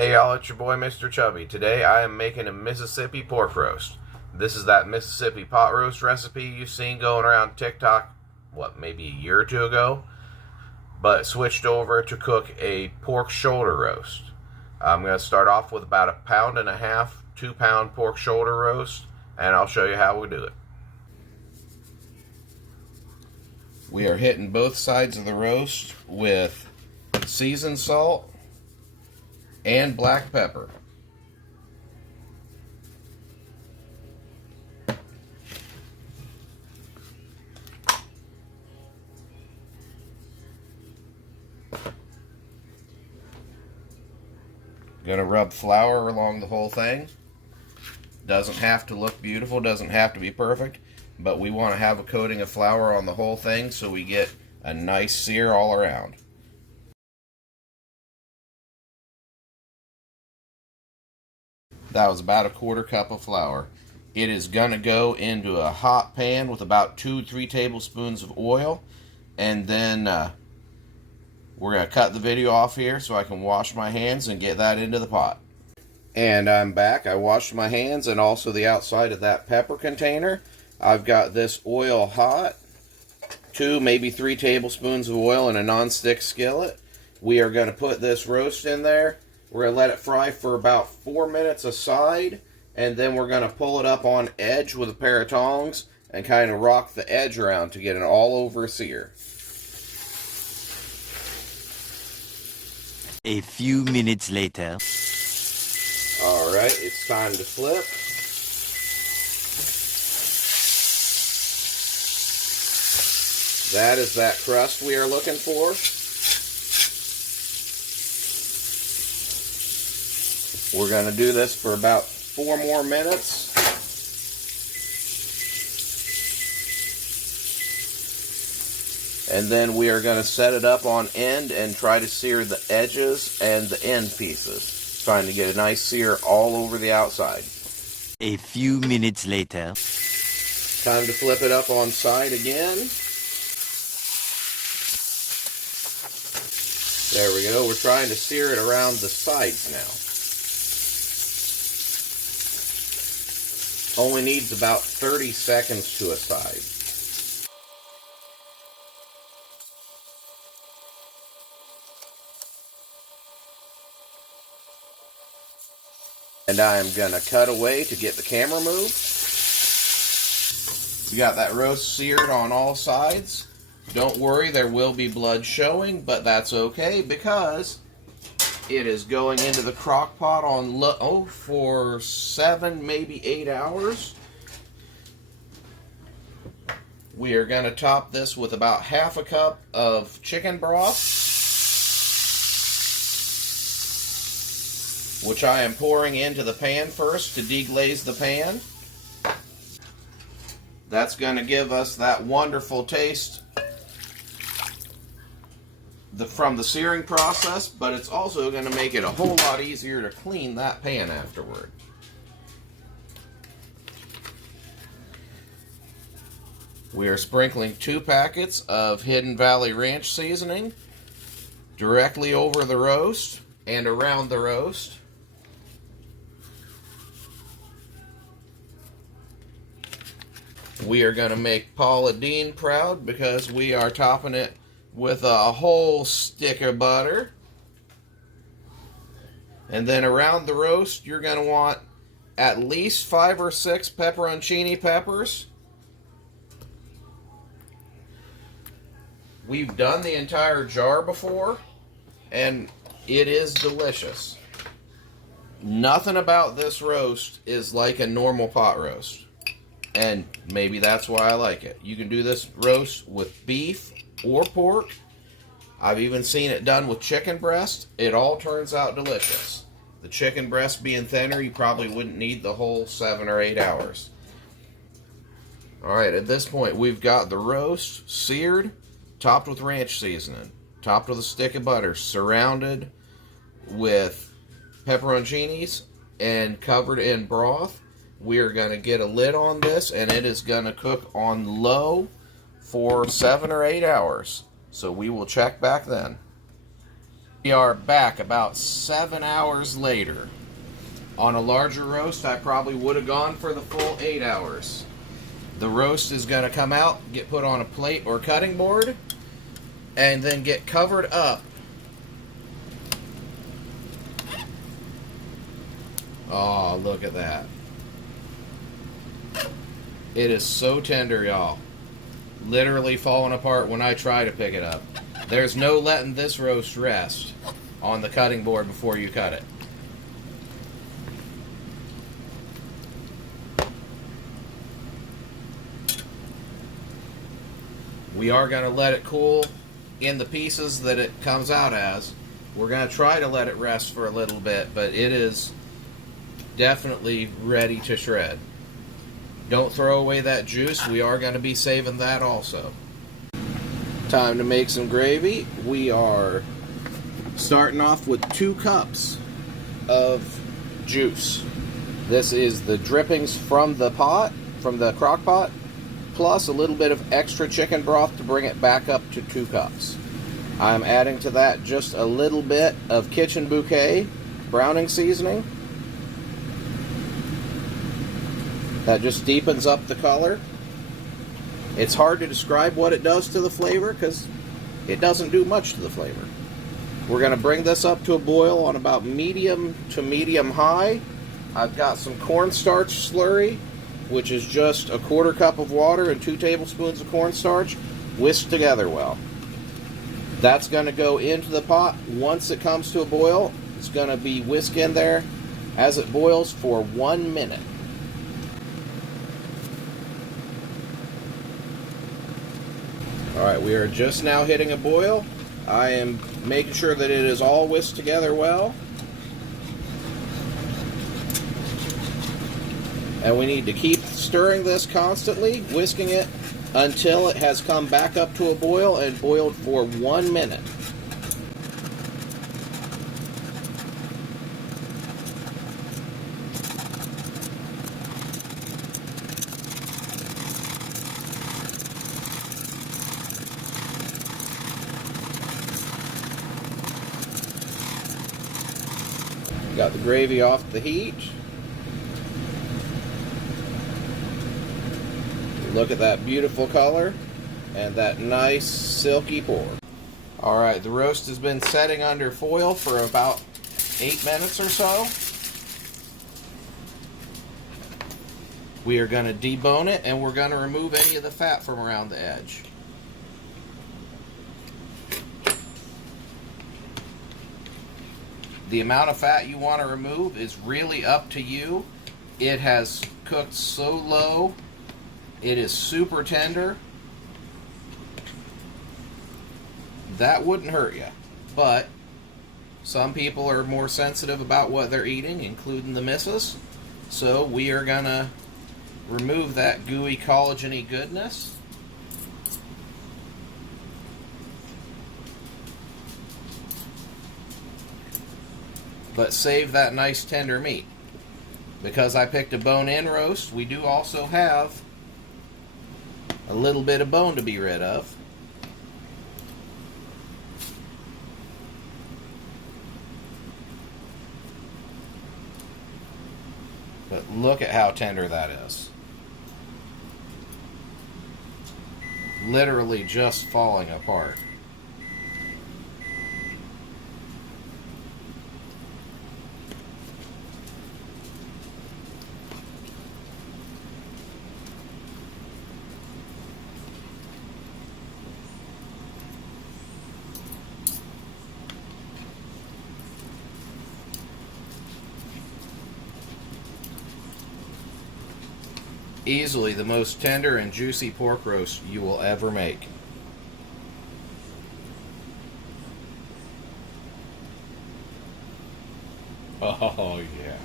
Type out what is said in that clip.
Hey y'all, it's your boy Mr. Chubby. Today I am making a Mississippi pork roast. This is that Mississippi pot roast recipe you've seen going around TikTok, maybe a year or two ago, but switched over to cook a pork shoulder roast. I'm going to start off with about 1.5 pounds, 2-pound pork shoulder roast, and I'll show you how we do it. We are hitting both sides of the roast with seasoned salt and black pepper. Gonna rub flour along the whole thing. Doesn't have to look beautiful, doesn't have to be perfect, but we want to have a coating of flour on the whole thing so we get a nice sear all around. That was about 1/4 cup of flour. It is going to go into a hot pan with about 2-3 tablespoons of oil, and then we're going to cut the video off here so I can wash my hands and get that into the pot. And I'm back. I washed my hands and also the outside of that pepper container. I've got this oil hot, 2, maybe 3 tablespoons of oil in a non-stick skillet. We are going to put this roast in there. We're going to let it fry for about 4 minutes aside, and then we're going to pull it up on edge with a pair of tongs and kind of rock the edge around to get an all-over sear. A few minutes later. Alright, it's time to flip. That is that crust we are looking for. We're going to do this for about 4 more minutes. And then we are going to set it up on end and try to sear the edges and the end pieces. Trying to get a nice sear all over the outside. A few minutes later. Time to flip it up on side again. There we go. We're trying to sear it around the sides now. Only needs about 30 seconds to a side. And I'm going to cut away to get the camera moved. We got that roast seared on all sides. Don't worry, there will be blood showing, but that's okay because it is going into the crock pot on low for 7, maybe 8 hours. We are going to top this with about 1/2 cup of chicken broth, which I am pouring into the pan first to deglaze the pan. That's going to give us that wonderful taste from the searing process, but it's also going to make it a whole lot easier to clean that pan afterward. We are sprinkling 2 packets of Hidden Valley Ranch seasoning directly over the roast and around the roast. We are going to make Paula Deen proud because we are topping it with a whole stick of butter. And then around the roast, you're going to want at least 5 or 6 pepperoncini peppers. We've done the entire jar before, and it is delicious. Nothing about this roast is like a normal pot roast. And maybe that's why I like it. You can do this roast with beef or pork. I've even seen it done with chicken breast. It all turns out delicious. The chicken breast being thinner, you probably wouldn't need the whole 7 or 8 hours. Alright, at this point we've got the roast seared, topped with ranch seasoning, topped with a stick of butter, surrounded with pepperoncinis, and covered in broth. We are going to get a lid on this, and it is going to cook on low for 7 or 8 hours. So we will check back then. We are back about 7 hours later. On a larger roast, I probably would have gone for the full 8 hours. The roast is going to come out, get put on a plate or cutting board, and then get covered up. Oh, look at that. It is so tender, y'all. Literally falling apart when I try to pick it up. There's no letting this roast rest on the cutting board before you cut it. We are going to let it cool in the pieces that it comes out as. We're going to try to let it rest for a little bit, but it is definitely ready to shred. Don't throw away that juice. We are going to be saving that also. Time to make some gravy. We are starting off with 2 cups of juice. This is the drippings from the pot, from the crock pot, plus a little bit of extra chicken broth to bring it back up to 2 cups. I'm adding to that just a little bit of Kitchen Bouquet browning seasoning. That just deepens up the color. It's hard to describe what it does to the flavor because it doesn't do much to the flavor. We're going to bring this up to a boil on about medium to medium high. I've got some cornstarch slurry, which is just a 1/4 cup of water and 2 tablespoons of cornstarch whisked together well. That's going to go into the pot. Once it comes to a boil, it's going to be whisked in there as it boils for 1 minute. Alright, we are just now hitting a boil. I am making sure that it is all whisked together well. And we need to keep stirring this constantly, whisking it until it has come back up to a boil and boiled for 1 minute. Got the gravy off the heat. Look at that beautiful color and that nice silky pour. Alright, the roast has been setting under foil for about 8 minutes or so. We are going to debone it and we're going to remove any of the fat from around the edge. The amount of fat you want to remove is really up to you. It has cooked so low. It is super tender. That wouldn't hurt you. But some people are more sensitive about what they're eating, including the missus. So we are going to remove that gooey collagen-y goodness. But save that nice tender meat. Because I picked a bone-in roast, we do also have a little bit of bone to be rid of. But look at how tender that is. Literally just falling apart. Easily the most tender and juicy pork roast you will ever make. Oh yeah.